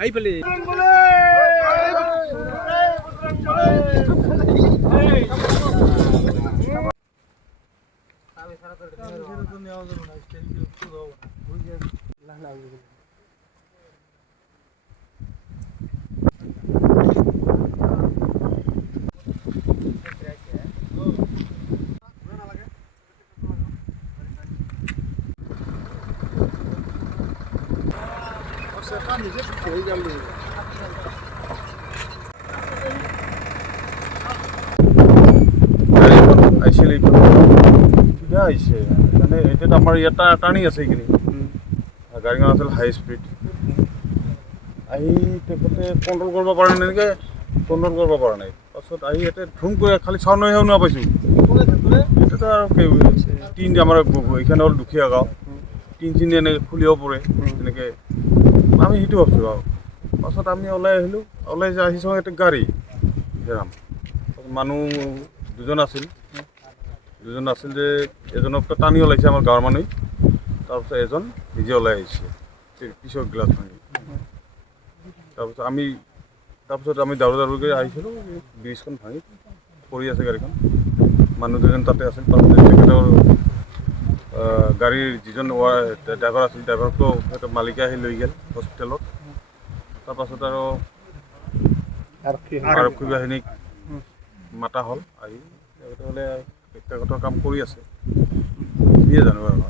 আহি পালি আহিছিল আহিছে মানে এতিয়া আমাৰ ইয়াত টাৰ্ণিং আছে এইখিনি গাড়ীখন আছিল হাই স্পীড আহি তেখেতে কণ্ট্ৰল কৰিব পৰা নাই এনেকৈ কণ্ট্ৰল কৰিব পৰা নাই পাছত আহি ইয়াতে ধুম কৰি খালি চাউণ্ড হৈ শুনা পাইছোঁ এতিয়াতো আৰু টিন আমাৰ এইখানে হ'ল দুখীয়া গাঁও টিন চিন এনেকৈ খুলিব পৰে এনেকৈ আমি সেইটো ভাবছোঁ আৰু পাছত আমি ওলাই আহিলোঁ ওলাই আহিছোঁ এটা গাড়ী হেৰাম মানুহ দুজন আছিল যে এজনক টানি ওলাইছে আমাৰ গাঁৱৰ মানুহ তাৰপিছত এজন নিজে ওলাই আহিছে পিছৰ গ্লাছ ভাঙি তাৰপিছত আমি দাউৰকৈ আহিছিলোঁ ব্ৰিজখন ভাঙি পৰি আছে গাড়ীখন মানুহ দুজন তাতে আছিল পাছত তেখেতৰ গাড়ীৰ যিজন ড্ৰাইভাৰ আছিল ড্ৰাইভাৰকতো সিহঁতৰ মালিকে আহি লৈ গ'ল হস্পিটেলত তাৰপাছত আৰু আৰক্ষী বাহিনীক মাতা হ'ল আহি তেখেতসকলে ব্যক্তিগত কাম কৰি আছে সিয়ে জানো আৰু